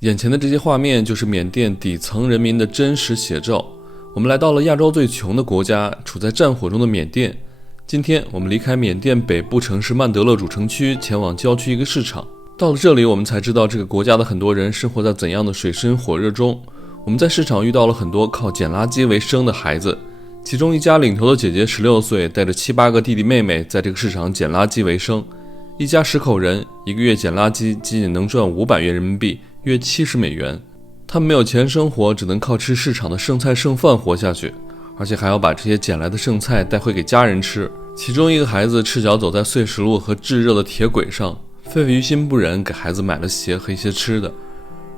眼前的这些画面就是缅甸底层人民的真实写照。我们来到了亚洲最穷的国家，处在战火中的缅甸。今天我们离开缅甸北部城市曼德勒主城区，前往郊区一个市场。到了这里，我们才知道这个国家的很多人生活在怎样的水深火热中。我们在市场遇到了很多靠捡垃圾为生的孩子，其中一家领头的姐姐16岁，带着7、8个弟弟妹妹在这个市场捡垃圾为生。一家10口人，一个月捡垃圾仅仅能赚500元人民币，约70美元。他们没有钱生活，只能靠吃市场的剩菜剩饭活下去，而且还要把这些捡来的剩菜带回给家人吃。其中一个孩子赤脚走在碎石路和炙热的铁轨上，愤愤于心不忍，给孩子买了鞋和一些吃的。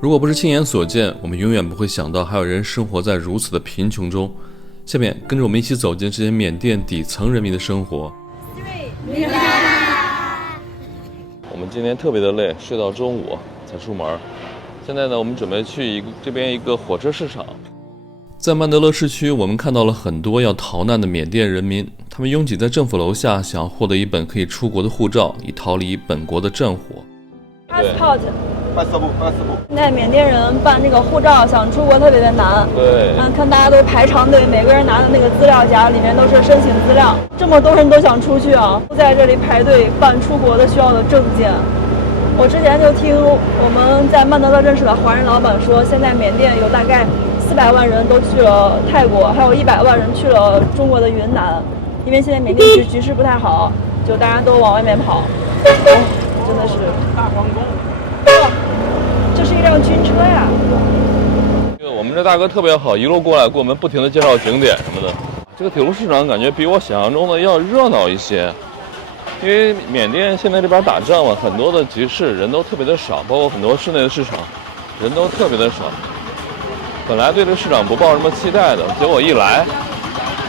如果不是亲眼所见，我们永远不会想到还有人生活在如此的贫穷中。下面跟着我们一起走进这些缅甸底层人民的生活。我们今天特别的累，睡到中午才出门。现在呢，我们准备去这边一个火车市场。在曼德勒市区，我们看到了很多要逃难的缅甸人民，他们拥挤在政府楼下，想要获得一本可以出国的护照，以逃离本国的战火。passport， 在缅甸人办这个护照，想出国特别的难。对，看大家都排长队，每个人拿的那个资料夹里面都是申请资料，这么多人都想出去啊，都在这里排队办出国的需要的证件。我之前就听我们在曼德勒认识的华人老板说，现在缅甸有大概400万人都去了泰国，还有100万人去了中国的云南，因为现在缅甸局势不太好，就大家都往外面跑。真的是大皇宫，这是一辆军车呀！我们这大哥特别好，一路过来给我们不停地介绍景点什么的。这个铁路市场感觉比我想象中的要热闹一些。因为缅甸现在这边打仗嘛，很多的集市人都特别的少，包括很多室内的市场，人都特别的少。本来对这个市场不抱什么期待的，结果一来，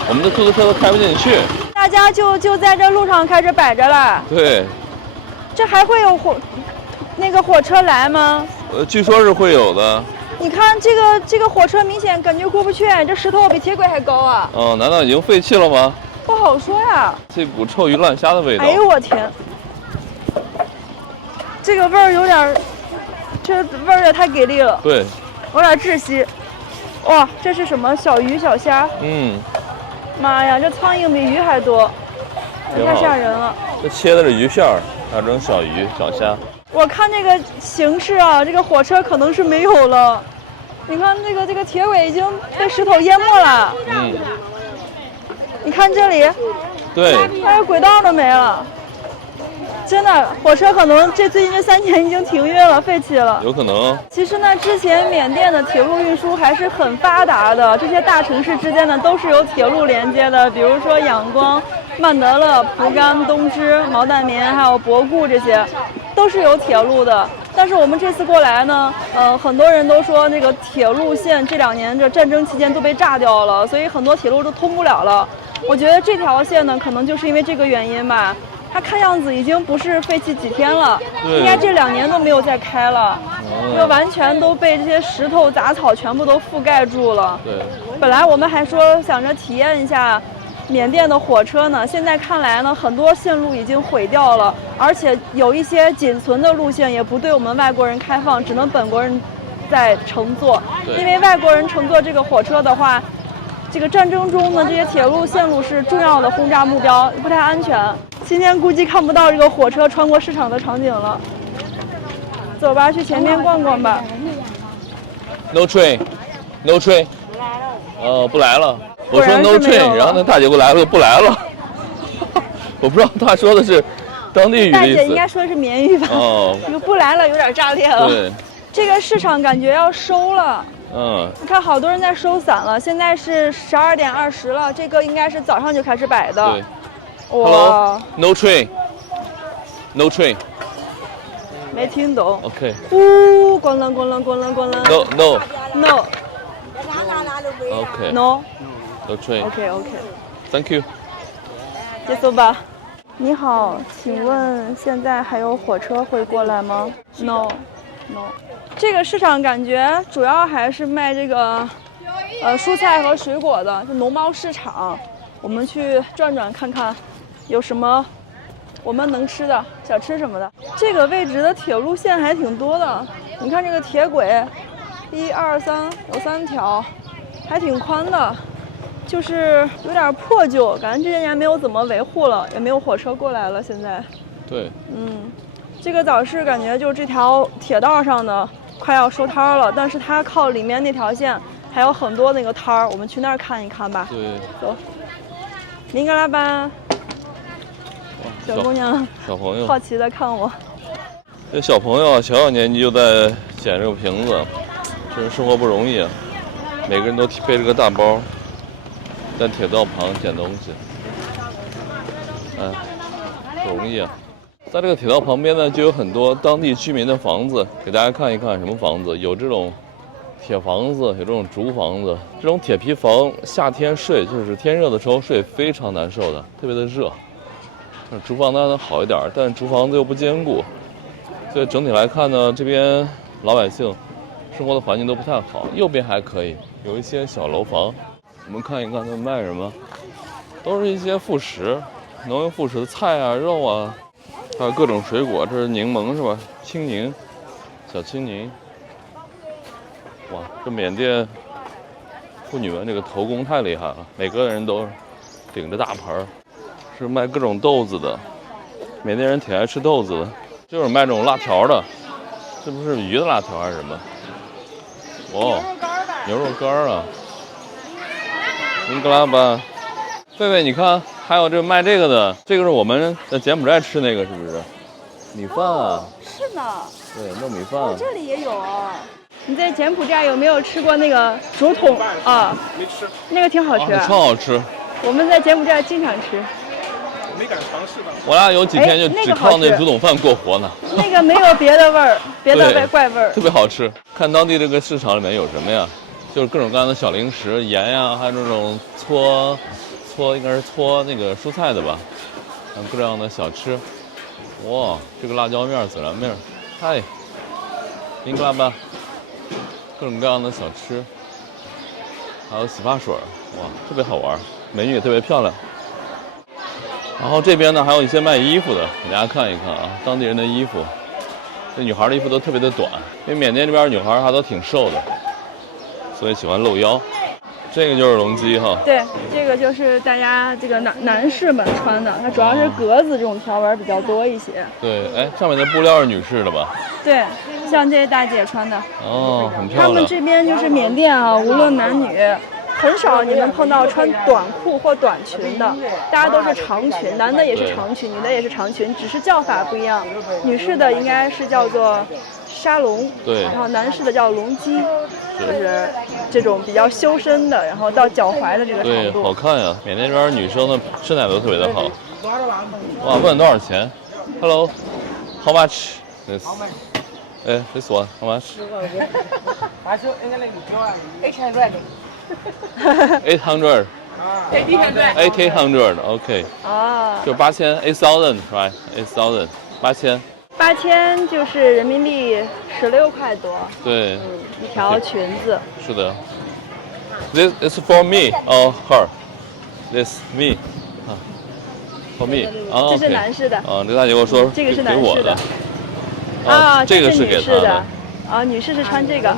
我们的出租车都开不进去。大家就在这路上开始摆着了。对。这还会有火车来吗？据说是会有的。你看这个火车明显感觉过不去，这石头比铁轨还高啊。哦，难道已经废弃了吗？不好说呀。这股臭鱼烂虾的味道。哎呦我天，这个味儿有点，这味儿也太给力了。对，有点窒息。哇，这是什么？小鱼小虾？妈呀，这苍蝇比鱼还多，太吓人了。这切的是鱼片儿，还有这种小鱼小虾。我看这个形势啊，这个火车可能是没有了。你看这个铁轨已经被石头淹没了。你看这里，对，还有轨道都没了。真的，火车可能最近这3年已经停运了，废弃了。有可能。其实呢，之前缅甸的铁路运输还是很发达的，这些大城市之间呢都是有铁路连接的，比如说仰光、曼德勒、蒲甘、东芝、毛淡棉，还有博固，这些都是有铁路的。但是我们这次过来呢，很多人都说那个铁路线这2年这战争期间都被炸掉了，所以很多铁路都通不了了。我觉得这条线呢，可能就是因为这个原因吧。它看样子已经不是废弃几天了，应该这2年都没有再开了，就完全都被这些石头杂草全部都覆盖住了。对，本来我们还说想着体验一下缅甸的火车呢，现在看来呢，很多线路已经毁掉了，而且有一些仅存的路线也不对我们外国人开放，只能本国人在乘坐。因为外国人乘坐这个火车的话，这个战争中呢，这些铁路线路是重要的轰炸目标，不太安全。今天估计看不到这个火车穿过市场的场景了。走吧，去前面逛逛吧。No train, no train。不来了。我说 no train， 然后那大姐给我来了，不来了。我不知道她说的是当地语的意思。大姐应该说的是缅语吧？这个不来了有点炸裂了。对。这个市场感觉要收了。你看好多人在收伞了，现在是12点20了，这个应该是早上就开始摆的。对。Hello, no train, no train。没听懂。OK。滚了。No, no, no。OK。No。No train。OK。Thank you。结束吧。你好，请问现在还有火车会过来吗 ？No。这个市场感觉主要还是卖这个，蔬菜和水果的，就农贸市场。我们去转转看看。有什么我们能吃的小吃什么的。这个位置的铁路线还挺多的，你看这个铁轨，1、2、3有3条，还挺宽的，就是有点破旧，感觉这些年没有怎么维护了，也没有火车过来了。现在，对，这个早市感觉就这条铁道上的快要收摊了，但是它靠里面那条线还有很多那个摊儿，我们去那儿看一看吧。对，走。明格拉班，小姑娘，小朋友好奇的看我。这小朋友啊，小年纪就在捡这个瓶子，真是生活不容易啊！每个人都背着个大包，在铁道旁捡东西，哎，不容易啊！在这个铁道旁边呢，就有很多当地居民的房子，给大家看一看什么房子，有这种铁房子，有这种竹房子。这种铁皮房夏天睡，就是天热的时候睡非常难受的，特别的热。竹房当然好一点，但竹房子又不坚固。所以整体来看呢，这边老百姓生活的环境都不太好。右边还可以，有一些小楼房。我们看一看他们卖什么，都是一些副食，农业副食的菜啊、肉啊，还有各种水果。这是柠檬是吧？青柠，小青柠。哇，这缅甸妇女们这个头工太厉害了，每个人都顶着大盆儿，是卖各种豆子的。缅甸人挺爱吃豆子的。就是卖这种辣条的，这不是鱼的辣条还是什么？哦，牛肉干啊！明格拉班，贝贝，你看，还有这卖这个的，这个是我们在柬埔寨吃那个，是不是？米饭啊？是呢。对，糯米饭。这里也有啊。你在柬埔寨有没有吃过那个竹筒啊？没吃，那个挺好吃。超好吃。我们在柬埔寨经常吃。没敢尝试吧？我俩有几天就只靠那竹筒饭过活呢。那个没有别的味儿，别的怪味儿，特别好吃。看当地这个市场里面有什么呀？就是各种各样的小零食，盐呀，还有这种应该是搓那个蔬菜的吧，还有各种各样的小吃。哇，这个辣椒面、孜然面，嗨，明格拉班，各种各样的小吃，还有洗发水，哇，特别好玩，美女也特别漂亮。然后这边呢还有一些卖衣服的，给大家看一看啊，当地人的衣服。这女孩的衣服都特别的短，因为缅甸这边女孩还都挺瘦的，所以喜欢露腰。这个就是龙基哈。对，这个就是大家这个男士们穿的，它主要是格子这种条纹比较多一些。对，哎，上面的布料是女士的吧？对，像这些大姐穿的。哦，很漂亮。他们这边就是缅甸啊，无论男女。很少你能碰到穿短裤或短裙的，大家都是长裙，男的也是长裙，女的也是长裙，只是叫法不一样。女士的应该是叫做沙龙，对，然后男士的叫龙基，就是这种比较修身的，然后到脚踝的这个长度。对，好看呀！缅甸这边女生的身材都特别的好。哇，问多少钱 ？Hello，how much？ This？ 哎 ，this one how much？ 800 800 OK 啊，就8000 8000 right 8000 8000 8000就是人民币16块多，对，一条裙子。是的。This is for me or her? This me 啊 ，for me 啊，这是男士的啊，这大姐给我说这个是男士的啊，这个是给她的啊，女士是穿这个。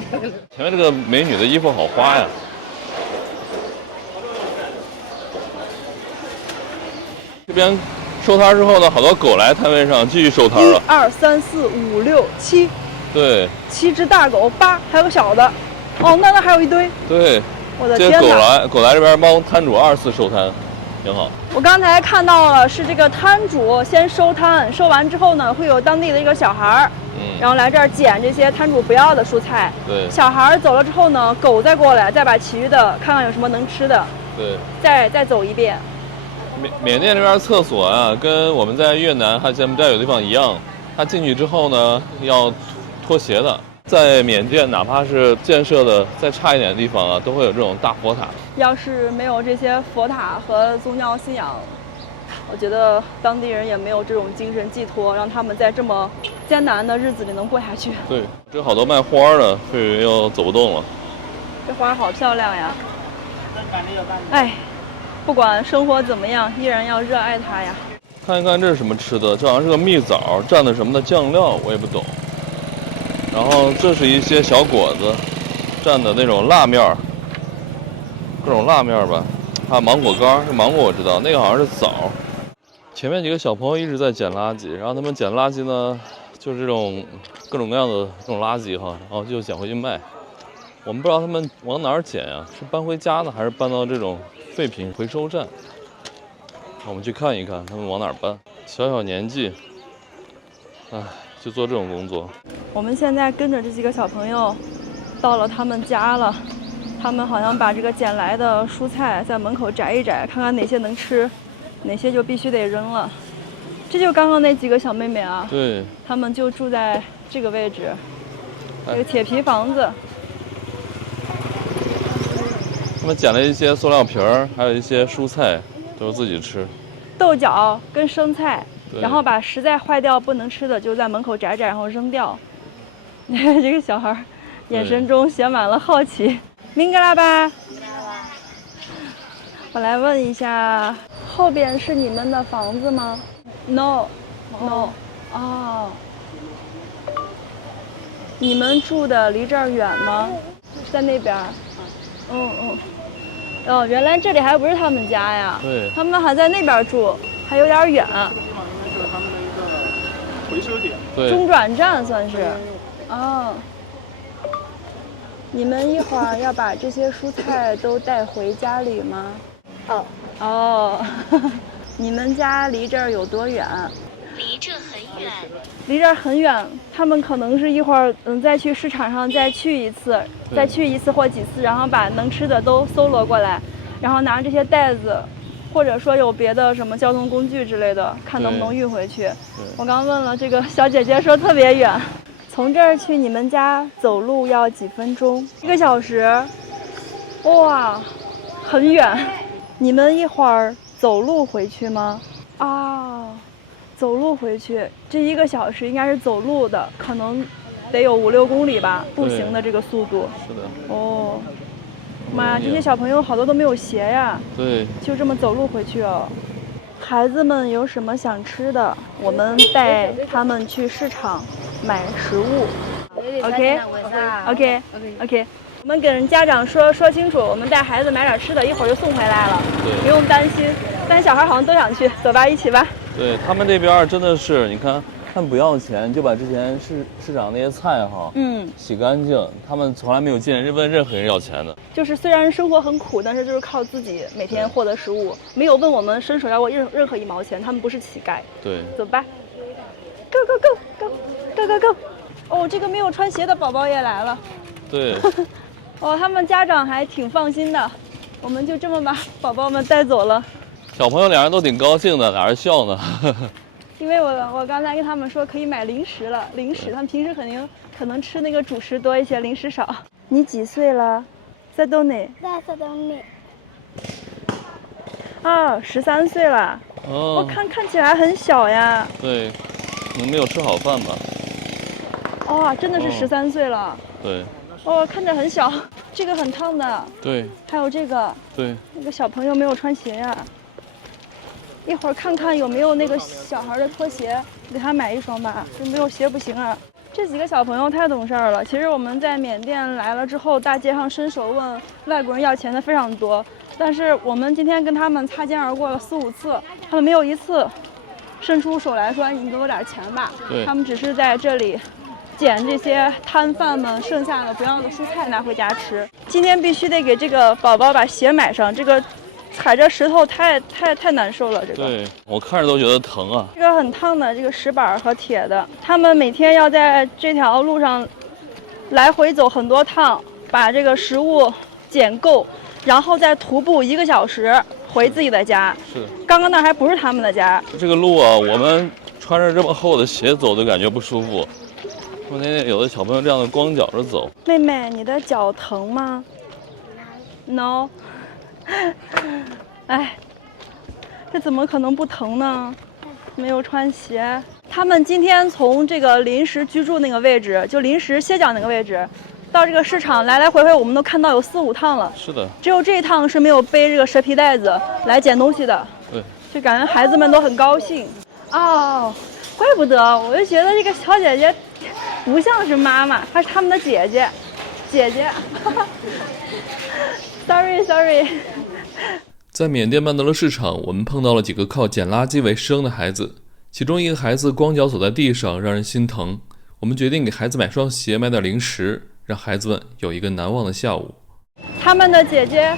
前面这个美女的衣服好花呀。这边收摊之后呢，好多狗来摊位上继续收摊了。1、2、3、4、5、6、7，对，7只大狗，8还有个小的。哦，那还有一堆。对，我的天哪！狗来这边帮摊主2次收摊，挺好。我刚才看到了，是这个摊主先收摊，收完之后呢，会有当地的一个小孩儿，然后来这儿捡这些摊主不要的蔬菜。对。小孩儿走了之后呢，狗再过来，再把其余的看看有什么能吃的。对。再走一遍。缅甸这边厕所啊，跟我们在越南还有柬埔寨有地方一样，它进去之后呢要脱鞋的。在缅甸，哪怕是建设的再差一点的地方啊，都会有这种大佛塔。要是没有这些佛塔和宗教信仰，我觉得当地人也没有这种精神寄托，让他们在这么艰难的日子里能过下去。对，这好多卖花的，这又走不动了。这花好漂亮呀！哎。不管生活怎么样，依然要热爱它呀。看一看这是什么吃的？这好像是个蜜枣蘸的什么的酱料，我也不懂。然后这是一些小果子蘸的那种辣面儿，各种辣面儿吧，还有芒果干，这芒果我知道，那个好像是枣。前面几个小朋友一直在捡垃圾，然后他们捡垃圾呢，就是这种各种各样的这种垃圾哈，然后就捡回去卖。我们不知道他们往哪儿捡呀，是搬回家呢，还是搬到这种废品回收站？我们去看一看他们往哪儿搬。小小年纪，哎，就做这种工作。我们现在跟着这几个小朋友到了他们家了，他们好像把这个捡来的蔬菜在门口摘一摘，看看哪些能吃，哪些就必须得扔了。这就刚刚那几个小妹妹啊，对，他们就住在这个位置，这个铁皮房子。他们捡了一些塑料瓶儿，还有一些蔬菜，都是自己吃。豆角跟生菜，对然后把实在坏掉不能吃的就在门口摘摘，然后扔掉。这个小孩眼神中写满了好奇。明格拉巴，我来问一下，后边是你们的房子吗 ？No， 哦，你们住的离这儿远吗？在那边。哦，原来这里还不是他们家呀？对，他们还在那边住，还有点远。这旁边是他们的一个回收点，对，中转站算是。哦，你们一会儿要把这些蔬菜都带回家里吗？哦，你们家离这儿有多远？离这很远。离这儿很远，他们可能是一会儿再去市场上再去一次或几次，然后把能吃的都搜罗过来，然后拿这些袋子，或者说有别的什么交通工具之类的，看能不能运回去。我刚问了这个小姐姐说特别远，从这儿去你们家走路要几分钟？1个小时。哇，很远。你们一会儿走路回去吗？走路回去，这1个小时应该是走路的，可能得有5、6公里吧，步行的这个速度。是的。哦，妈呀，这些小朋友好多都没有鞋呀。对，就这么走路回去哦。孩子们有什么想吃的，我们带他们去市场买食物。OK。我们跟家长说清楚，我们带孩子买点吃的，一会儿就送回来了，不用担心。但小孩好像都想去，走吧，一起吧。对他们这边真的是，你看，他们不要钱，就把之前市场那些菜哈，洗干净，他们从来没有问任何人要钱的。就是虽然生活很苦，但是就是靠自己每天获得食物，没有问我们伸手要过任何1毛钱，他们不是乞丐。对，走吧 ，Go！ 哦，这个没有穿鞋的宝宝也来了。对。哦，他们家长还挺放心的，我们就这么把宝宝们带走了。小朋友俩人都挺高兴的，俩人笑呢。因为我刚才跟他们说可以买零食了，他们平时可能吃那个主食多一些，零食少。你几岁了？在东内。在东内。13岁了。哦。我看起来很小呀。对，可能没有吃好饭吧。真的是13岁了。对。看着很小，这个很烫的。对。还有这个。对。那个小朋友没有穿鞋呀。一会儿看看有没有那个小孩的拖鞋，给他买1双吧。这没有鞋不行啊。这几个小朋友太懂事儿了。其实我们在缅甸来了之后，大街上伸手问外国人要钱的非常多，但是我们今天跟他们擦肩而过了4、5次，他们没有一次伸出手来说你给我点钱吧。他们只是在这里捡这些摊贩们剩下的不要的蔬菜拿回家吃。今天必须得给这个宝宝把鞋买上，这个踩着石头太难受了。这个对我看着都觉得疼啊。这个很烫的，这个石板和铁的，他们每天要在这条路上来回走很多趟，把这个食物捡够，然后再徒步1个小时回自己的家。是。刚刚那还不是他们的家。这个路啊，我们穿着这么厚的鞋走都感觉不舒服。我那天有的小朋友这样的光脚着走。妹妹，你的脚疼吗 ？No。哎，这怎么可能不疼呢？没有穿鞋。他们今天从这个临时居住那个位置，就临时歇脚那个位置，到这个市场来来回回，我们都看到有4、5趟了。是的。只有这一趟是没有背这个蛇皮袋子来捡东西的。对。就感觉孩子们都很高兴。怪不得，我就觉得这个小姐姐不像是妈妈，她是他们的姐姐。Sorry。在缅甸曼德勒市场，我们碰到了几个靠捡垃圾为生的孩子，其中一个孩子光脚走在地上，让人心疼。我们决定给孩子买双鞋，买点零食，让孩子们有一个难忘的下午。他们的姐姐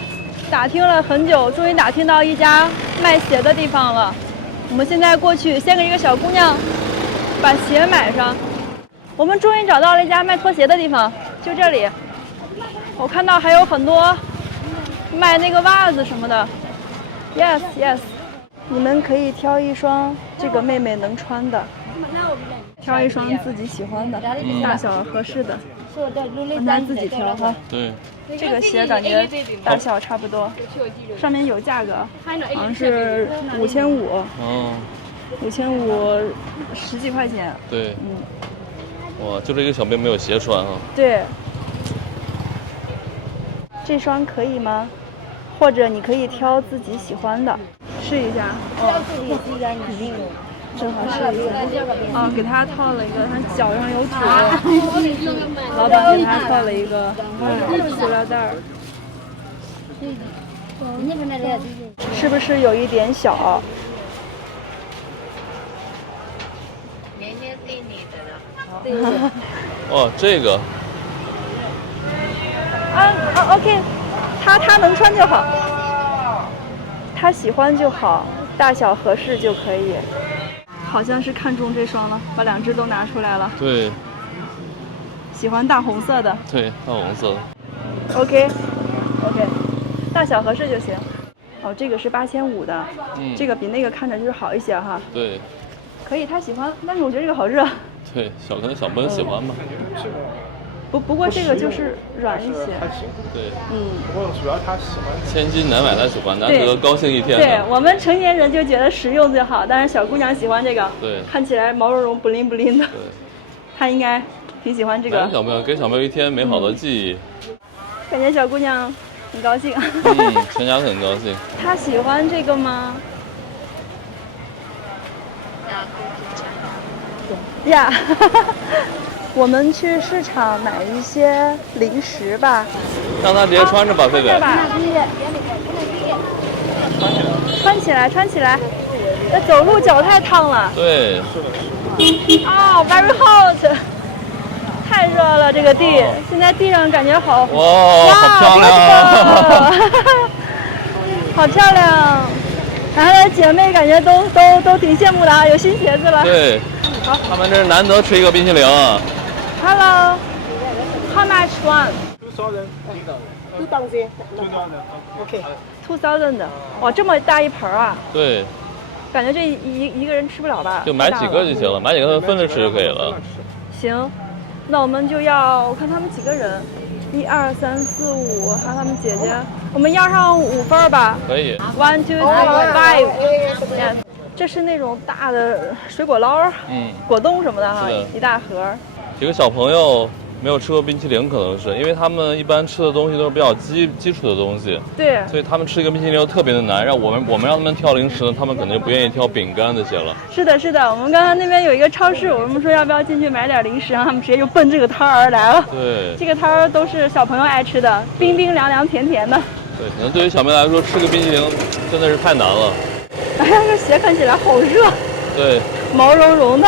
打听了很久，终于打听到一家卖鞋的地方了。我们现在过去，先给一个小姑娘把鞋买上。我们终于找到了一家卖拖鞋的地方，就这里。我看到还有很多卖那个袜子什么的。Yes， 你们可以挑一双这个妹妹能穿的，挑一双自己喜欢的，大小合适的，让她自己挑哈。对，这个鞋感觉大小差不多，上面有价格，好像是5500，哦，5500十几块钱。对，哇，就这个小妹没有鞋穿啊。对，这双可以吗？或者你可以挑自己喜欢的，试一下。正好试一下。给他套了一个，他脚上有土，老板给他套了一个塑料袋儿。是不是有一点小？哦，这个。OK， 他能穿就好，他喜欢就好，大小合适就可以。好像是看中这双了，把2只都拿出来了。对，喜欢大红色的。对，大红色的。OK， 大小合适就行。哦，这个是8500的，这个比那个看着就是好一些哈。对，可以，他喜欢，但是我觉得这个好热。对，可能小朋友喜欢吧。不过这个就是软一些。对，不过主要他喜欢。千金难买他喜欢，难得高兴一天。对，我们成年人就觉得实用最好，但是小姑娘喜欢这个。对，看起来毛茸茸、不灵不灵的。对，她应该挺喜欢这个。给小朋友一天美好的记忆。感觉小姑娘很高兴。全家很高兴。她喜欢这个吗？呀。我们去市场买一些零食吧。让他直接穿着吧，菲菲。穿起来。那走路脚太烫了。对，是的。very hot， 太热了这个地。现在地上感觉好。哇，好漂亮。好漂亮。然后姐妹感觉都挺羡慕的啊，有新鞋子了。对。好，他们这是难得吃一个冰淇淋啊。Hello, how much one? 2000. OK. 2000的，哇，这么大一盆啊！对。感觉这一个人吃不了吧？就买几个就行了，买几个分着吃就可以了。行，那我们就要，我看他们几个人，1、2、3、4、5，还有他们姐姐，我们要上5份吧？可以。1、2、3、5。Yes。这是那种大的水果捞，果冻什么的哈，一大盒。几个小朋友没有吃过冰淇淋，可能是因为他们一般吃的东西都是比较基础的东西，对，所以他们吃一个冰淇淋特别的难。让我们让他们挑零食呢，他们可能就不愿意挑饼干这些了。是的，我们刚才那边有一个超市，我们说要不要进去买点零食，然后他们直接就奔这个摊儿而来了。对，这个摊儿都是小朋友爱吃的，冰冰凉凉甜甜的。对，可能对于小妹来说，吃个冰淇淋真的是太难了。哎呀，这鞋看起来好热。对，毛茸茸的。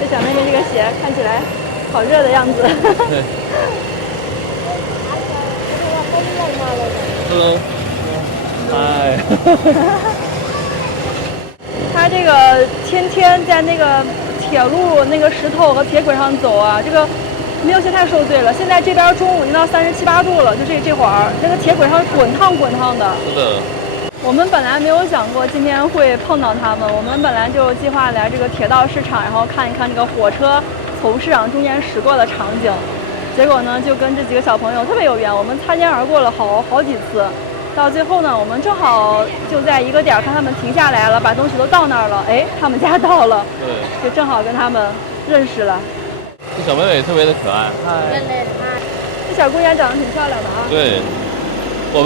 这小妹妹这个鞋看起来好热的样子。对。嗨。他这个天天在那个铁路那个石头和铁轨上走啊，这个没有些太受罪了。现在这边中午已经到37、8度了，就这会儿，那个铁轨上滚烫的。是的。我们本来没有想过今天会碰到他们，我们本来就计划来这个铁道市场，然后看一看这个火车从市场中间驶过的场景。结果呢，就跟这几个小朋友特别有缘，我们擦肩而过了好几次。到最后呢，我们正好就在一个点看他们停下来了，把东西都到那儿了，哎，他们家到了，对，就正好跟他们认识了。这小妹妹特别的可爱，嗨，这小姑娘长得挺漂亮的啊。对。我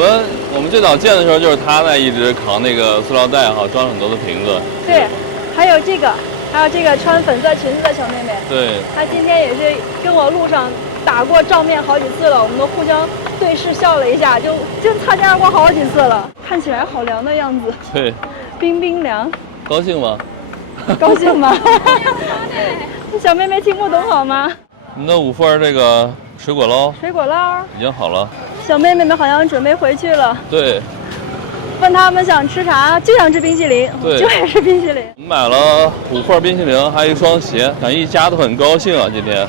们最早见的时候，就是他一直扛那个塑料袋哈，装很多的瓶子。对，还有这个还有这个穿粉色裙子的小妹妹，对，她今天也是跟我路上打过照面好几次了，我们都互相对视笑了一下，就擦肩而过好几次了。看起来好凉的样子，对，冰冰凉，高兴吗？高兴吗？小妹妹听不懂好吗？你的5份这个水果捞水果捞已经好了。小妹妹们好像准备回去了。对，问他们想吃啥，就想吃冰淇淋，对就爱吃冰淇淋。我们买了5份冰淇淋，还有1双鞋，感觉一家都很高兴啊！今天。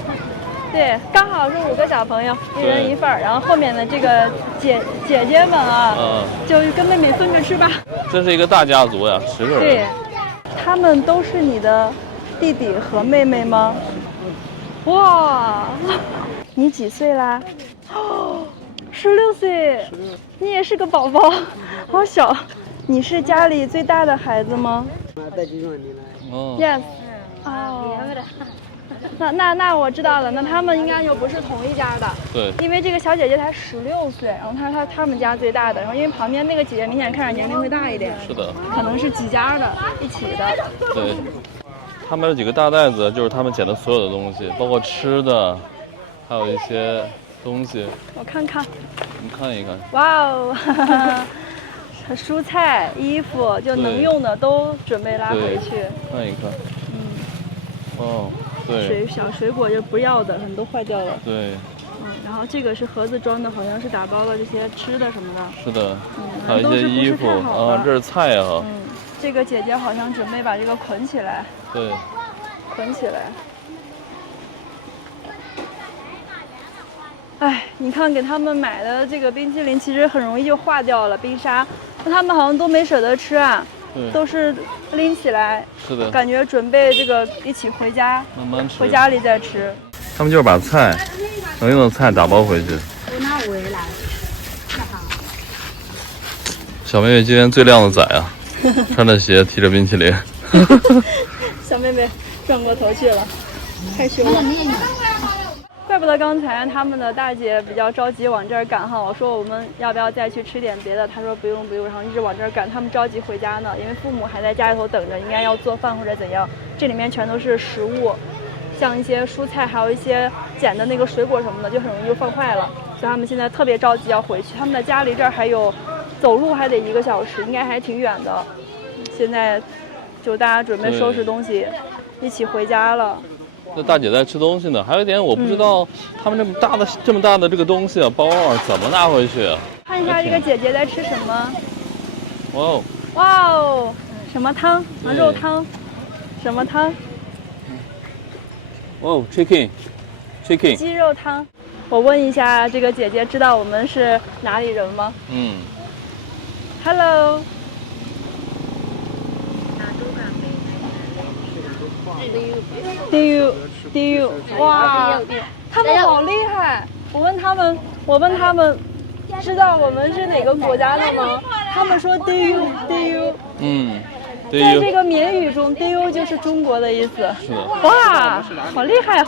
对，刚好是5个小朋友，一人1份儿，然后后面的这个姐姐们啊，就跟妹妹分着吃吧。这是一个大家族呀，10个人。对，他们都是你的弟弟和妹妹吗？哇，你几岁啦？16岁，你也是个宝宝，好小。你是家里最大的孩子吗哦。 ？Yes。哦。那我知道了，那他们应该就不是同一家的。对。因为这个小姐姐才16岁，然后他们家最大的，然后因为旁边那个姐姐明显看着年龄会大一点。是的。可能是几家的一起的。对。他们这几个大袋子就是他们捡的所有的东西，包括吃的，还有一些东西。我看看。你看一看。哇哦！蔬菜、衣服就能用的都准备拉回去。看一看。哦，对。小水果就不要的，很多坏掉了。对。然后这个是盒子装的，好像是打包了这些吃的什么的。是的。还有一些衣服啊，这是菜啊。这个姐姐好像准备把这个捆起来。对。捆起来。哎，你看给他们买的这个冰淇淋，其实很容易就化掉了，冰沙。那他们好像都没舍得吃啊，都是拎起来。是的。感觉准备这个一起回家，慢慢吃，回家里再吃。他们就是把菜能用的菜打包回去。小妹妹今天最靓的仔啊，穿着鞋提着冰淇淋。小妹妹转过头去了，害羞了。怪不得刚才他们的大姐比较着急往这儿赶哈，我说我们要不要再去吃点别的？她说不用，然后一直往这儿赶，他们着急回家呢，因为父母还在家里头等着，应该要做饭或者怎样。这里面全都是食物，像一些蔬菜，还有一些捡的那个水果什么的，就很容易就放坏了，所以他们现在特别着急要回去。他们的家离这儿还有走路还得1个小时，应该还挺远的。现在就大家准备收拾东西，一起回家了。那大姐在吃东西呢，还有一点我不知道，他们这么大的这个东西啊，包怎么拿回去？看一下这个姐姐在吃什么？哇哦！哇哦！什么汤？肉汤？什么汤？哦 ，chicken。鸡肉汤。我问一下，这个姐姐知道我们是哪里人吗？Hello。Do you？ 哇，他们好厉害！我问他们，知道我们是哪个国家的吗？他们说 Do you？ 在这个缅语中 ，Do you 就是中国的意思。是的。哇，好厉害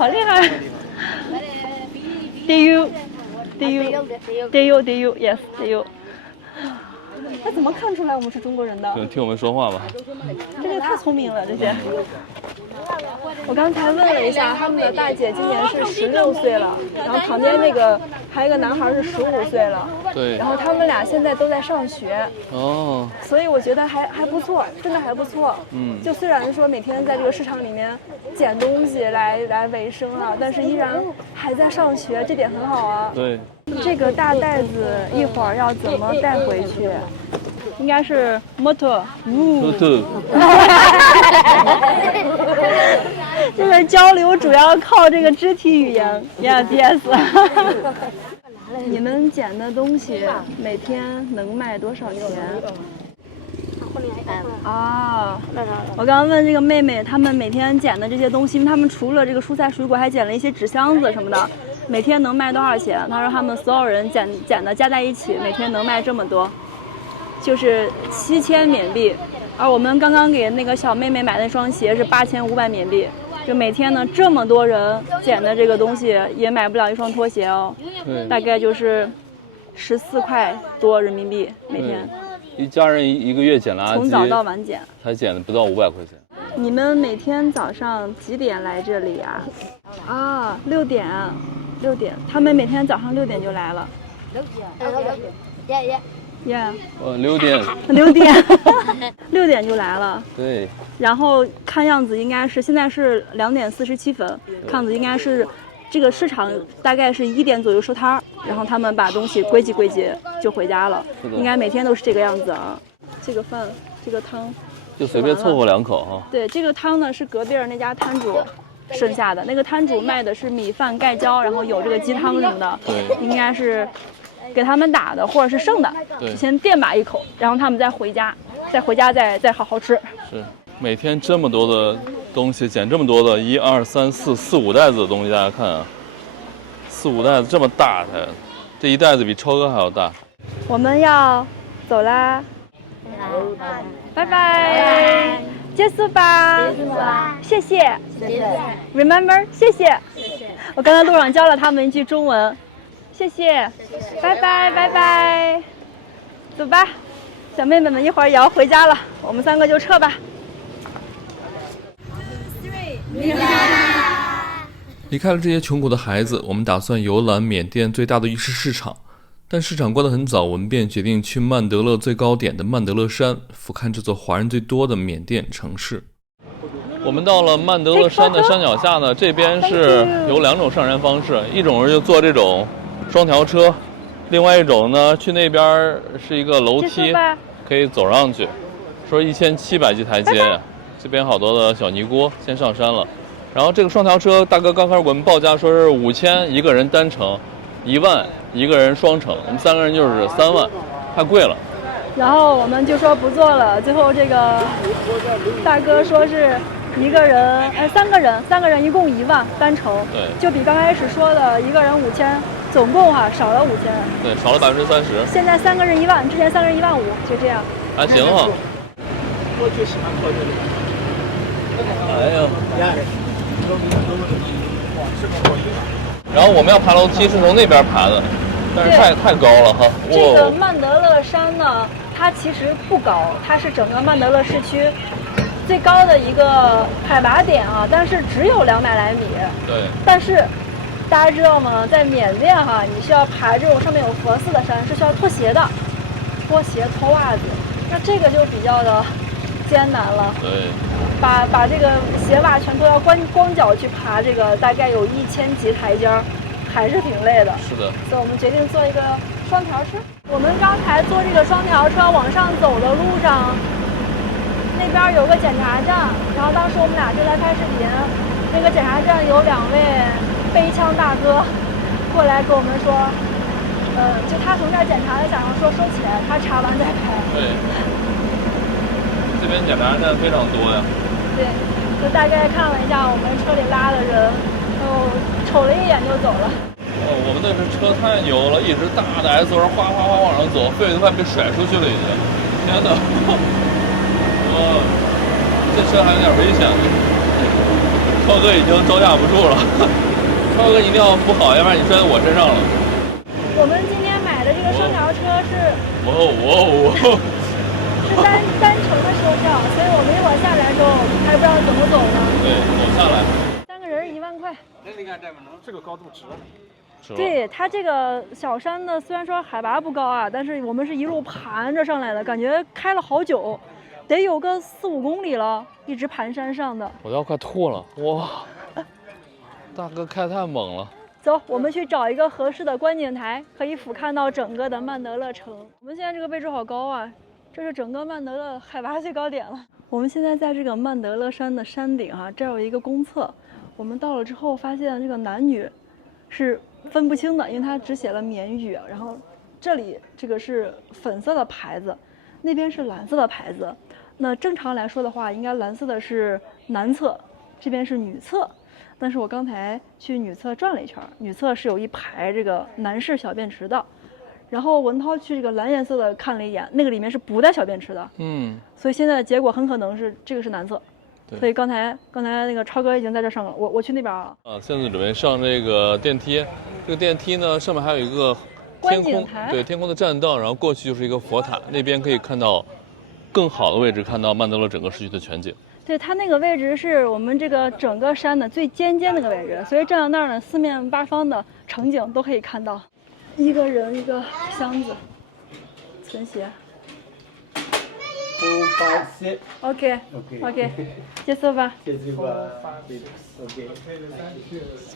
！Do you？ Yes，Do you。他怎么看出来我们是中国人的？可能听我们说话吧。这也太聪明了，这些。我刚才问了一下，他们的大姐今年是16岁了，然后旁边那个还有一个男孩是15岁了。对。然后他们俩现在都在上学。哦。所以我觉得还不错，真的还不错。就虽然说每天在这个市场里面捡东西来维生啊，但是依然还在上学，这点很好啊。对。这个大袋子一会儿要怎么带回去？应该是摩托。这个交流主要靠这个肢体语言。Yes。你们捡的东西每天能卖多少钱？我刚刚问这个妹妹，他们每天捡的这些东西，因为他们除了这个蔬菜水果，还捡了一些纸箱子什么的，每天能卖多少钱？他说他们所有人捡的加在一起，每天能卖这么多，就是7000缅币。而我们刚刚给那个小妹妹买那双鞋是8500缅币，就每天呢这么多人捡的这个东西，也买不了一双拖鞋哦，大概就是14块多人民币每天。一家人一个月捡垃圾，从早到晚捡，才捡了不到500块钱。你们每天早上几点来这里呀？啊，6点，6点。他们每天早上6点就来了。Yeah。6点。6点，6点就来了。对。然后看样子应该是现在是2点47分，看样子应该是这个市场大概是1点左右收摊儿，然后他们把东西归集就回家了。应该每天都是这个样子啊。这个饭，这个汤。就随便凑合2口哈。对，这个汤呢是隔壁那家摊主剩下的，那个摊主卖的是米饭盖浇，然后有这个鸡汤什么的，对，应该是给他们打的或者是剩的，对，先垫吧1口，然后他们再回家再好好吃。是，每天这么多的东西，捡这么多的1、2、3、4、5袋子的东西，大家看啊，4、5袋子这么大的，这一袋子比超哥还要大。我们要走啦。拜拜，结束吧，谢谢 ，Remember， 谢谢。我刚才路上教了他们一句中文，谢谢，拜拜，走吧，小妹妹们一会儿也要回家了，我们3个就撤吧。离开了这些穷苦的孩子，我们打算游览缅甸最大的玉石市场。但市场关得很早，我们便决定去曼德勒最高点的曼德勒山，俯瞰这座华人最多的缅甸城市。我们到了曼德勒山的山脚下呢，这边是有2种上山方式，一种是就坐这种双条车，另外一种呢去那边是一个楼梯，可以走上去，说1700级台阶，这边好多的小尼姑先上山了。然后这个双条车，大哥刚开始给我们报价说是5000一个人单程，1万一个人双程，我们3个人就是3万，太贵了。然后我们就说不做了，最后这个大哥说是3个人一共1万单程，对，就比刚开始说的一个人5000，总共少了5000，对，少了30%。现在3个人1万，之前3个人15000，就这样。还行哈。我就喜欢坐这里。哎呀。然后我们要爬楼梯是从那边爬的，但是太高了哈。这个曼德勒山呢，它其实不高，它是整个曼德勒市区最高的一个海拔点啊，但是只有200来米。对。但是大家知道吗？在缅甸哈，你需要爬这种上面有佛寺的山是需要脱鞋的，脱鞋脱袜子，那这个就比较的艰难了。对。把这个鞋袜全都要光脚去爬这个大概有1000级台阶，还是挺累的。是的。所以我们决定坐一个双条车。我们刚才坐这个双条车往上走的路上，那边有个检查站，然后当时我们俩正在拍视频，那个检查站有2位背枪大哥过来跟我们说，就他从这儿检查的，想要说收钱，他查完再拍。对。这边检查站非常多呀。对，就大概看了一下我们车里拉的人，然后瞅了一眼就走了。我们那车太牛了，一直大的 S 轮哗哗哗往上走，费都快被甩出去了已经。天哪！这车还有点危险。超哥已经招架不住了，超哥一定要扶好，要不然你摔在我身上了。我们今天买的这个双条车是。是单程的车票，所以我们一会儿下来的时候还不知道怎么走呢。对，走下来。3个人1万块。这个高度值。对，它这个小山呢，虽然说海拔不高啊，但是我们是一路盘着上来的，感觉开了好久，得有个4、5公里了，一直盘山上的。我要快吐了，哇！大哥开太猛了。走，我们去找一个合适的观景台，可以俯瞰到整个的曼德勒城。我们现在这个位置好高啊！这是整个曼德勒海拔最高点了。我们现在在这个曼德勒山的山顶哈，这儿有一个公厕。我们到了之后发现这个男女是分不清的，因为它只写了缅语。然后这里这个是粉色的牌子，那边是蓝色的牌子。那正常来说的话，应该蓝色的是男厕，这边是女厕。但是我刚才去女厕转了一圈，女厕是有一排这个男士小便池的。然后文涛去这个蓝颜色的看了一眼，那个里面是不带小便池的。所以现在的结果很可能是这个是男厕。所以刚才那个超哥已经在这上了，我去那边了。现在准备上这个电梯，这个电梯呢上面还有一个天空，对，天空的栈道，然后过去就是一个佛塔，那边可以看到更好的位置看到曼德勒整个市区的全景。对，它那个位置是我们这个整个山的最尖尖那个位置，所以站在那儿呢，四面八方的场景都可以看到。一个人一个箱子，存鞋。OK， 结束吧。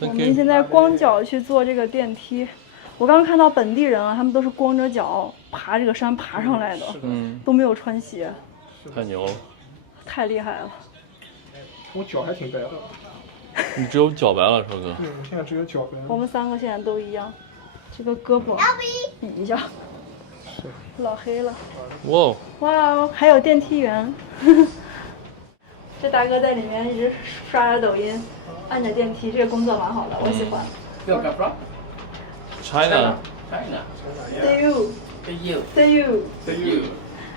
我们现在光脚去坐这个电梯。我刚看到本地人啊，他们都是光着脚爬这个山爬上来的，都没有穿鞋。太牛了，太厉害了。我脚还挺白的。你只有脚白了，超哥。对，我现在只有脚白。我们3个现在都一样，这个胳膊比一下，老黑了。哇哇，还有电梯员。这大哥在里面一直刷着抖音，按着电梯，这个工作蛮好的，我喜欢。China。 The you。The you。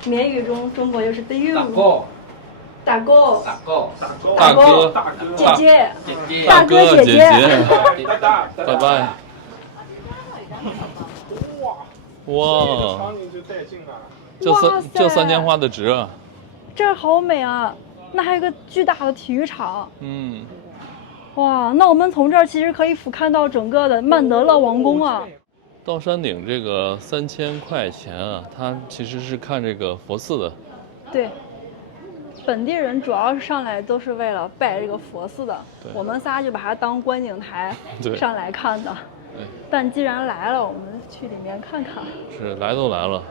缅语中中国就是 The you。大哥。姐姐。大哥姐姐。拜拜。哇，场景就带劲了。这3间花的值啊！这儿好美啊！那还有个巨大的体育场。哇，那我们从这儿其实可以俯瞰到整个的曼德勒王宫啊。到山顶这个3000块钱啊，它其实是看这个佛寺的。对，本地人主要是上来都是为了拜这个佛寺的，我们仨就把它当观景台上来看的。但既然来了，我们去里面看看。是，来都来了。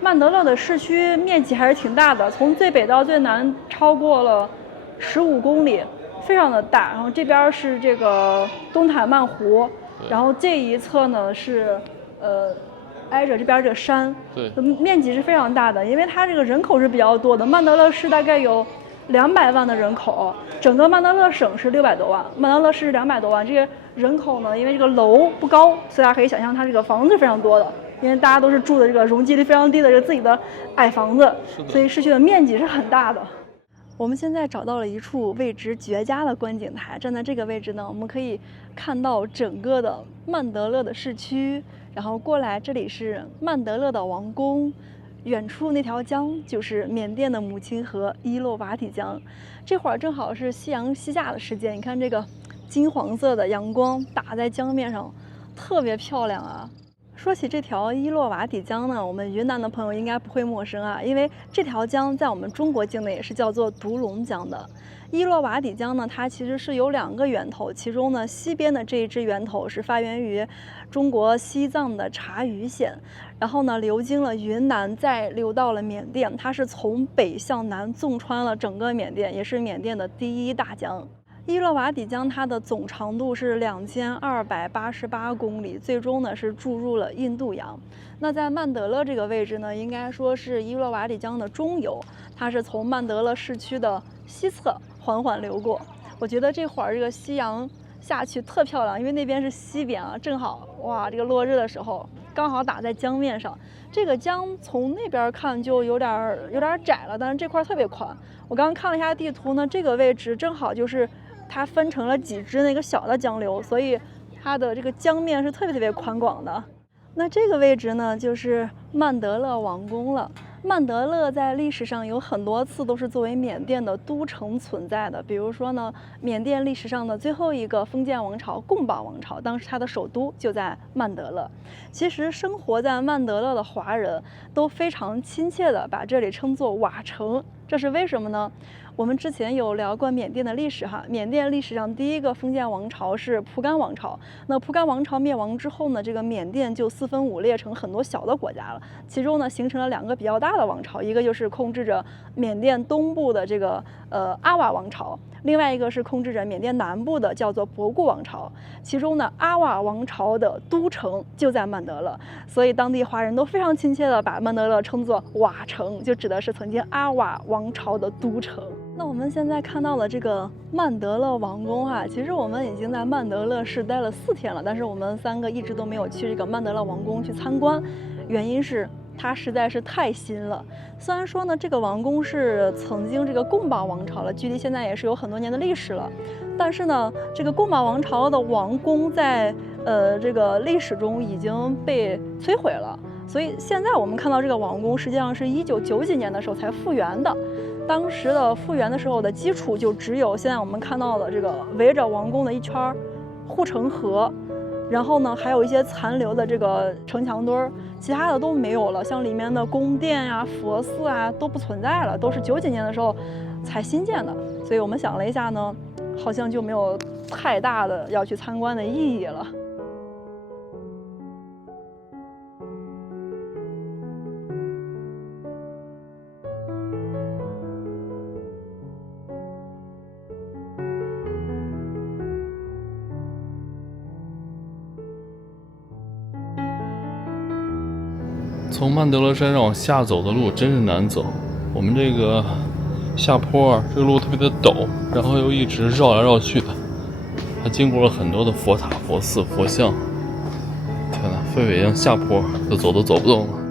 曼德勒的市区面积还是挺大的，从最北到最南超过了15公里，非常的大。然后这边是这个东坦曼湖，然后这一侧呢是挨着这边这个山，对，面积是非常大的，因为它这个人口是比较多的。曼德勒市大概有200万的人口，整个曼德勒省是600多万，曼德勒市是200多万。这个人口呢，因为这个楼不高，所以大家可以想象它这个房子非常多的，因为大家都是住的这个容积率非常低的这个自己的矮房子，所以市区的面积是很大的。我们现在找到了一处位置绝佳的观景台，站在这个位置呢，我们可以看到整个的曼德勒的市区，然后过来这里是曼德勒的王宫，远处那条江就是缅甸的母亲河伊洛瓦底江。这会儿正好是夕阳西下的时间，你看这个金黄色的阳光打在江面上，特别漂亮啊。说起这条伊洛瓦底江呢，我们云南的朋友应该不会陌生啊，因为这条江在我们中国境内也是叫做独龙江的。伊洛瓦底江呢，它其实是有2个源头，其中呢西边的这一支源头是发源于中国西藏的察隅县，然后呢流经了云南，再流到了缅甸，它是从北向南纵穿了整个缅甸，也是缅甸的第一大江。伊洛瓦底江它的总长度是2288公里，最终呢是注入了印度洋。那在曼德勒这个位置呢，应该说是伊洛瓦底江的中游，它是从曼德勒市区的西侧缓缓流过。我觉得这会儿这个夕阳下去特漂亮，因为那边是西边啊，正好哇，这个落日的时候刚好打在江面上。这个江从那边看就有点窄了，但是这块特别宽。我刚刚看了一下地图呢，这个位置正好就是它分成了几支那个小的江流，所以它的这个江面是特别宽广的。那这个位置呢，就是曼德勒王宫了。曼德勒在历史上有很多次都是作为缅甸的都城存在的，比如说呢，缅甸历史上的最后一个封建王朝贡榜王朝，当时它的首都就在曼德勒。其实生活在曼德勒的华人都非常亲切的把这里称作瓦城，这是为什么呢？我们之前有聊过缅甸的历史哈，缅甸历史上第一个封建王朝是蒲甘王朝。那蒲甘王朝灭亡之后呢，这个缅甸就4分5裂成很多小的国家了，其中呢形成了2个比较大的王朝，一个就是控制着缅甸东部的这个阿瓦王朝，另外一个是控制着缅甸南部的叫做博固王朝。其中呢，阿瓦王朝的都城就在曼德勒，所以当地华人都非常亲切的把曼德勒称作瓦城，就指的是曾经阿瓦王朝的都城。那我们现在看到了这个曼德勒王宫哈，其实我们已经在曼德勒市待了4天了，但是我们3个一直都没有去这个曼德勒王宫去参观，原因是它实在是太新了。虽然说呢，这个王宫是曾经这个贡榜王朝了，距离现在也是有很多年的历史了，但是呢，这个贡榜王朝的王宫在这个历史中已经被摧毁了。所以现在我们看到这个王宫，实际上是1990几年的时候才复原的。当时的复原的时候的基础就只有现在我们看到的这个围着王宫的一圈护城河，然后呢还有一些残留的这个城墙墩儿，其他的都没有了。像里面的宫殿啊、佛寺啊都不存在了，都是90几年的时候才新建的。所以我们想了一下呢，好像就没有太大的要去参观的意义了。从曼德勒山上往下走的路真是难走，我们这个下坡这个路特别的陡，然后又一直绕来绕去的，还经过了很多的佛塔、佛寺、佛像。天哪，费伟阳下坡就走都走不动了。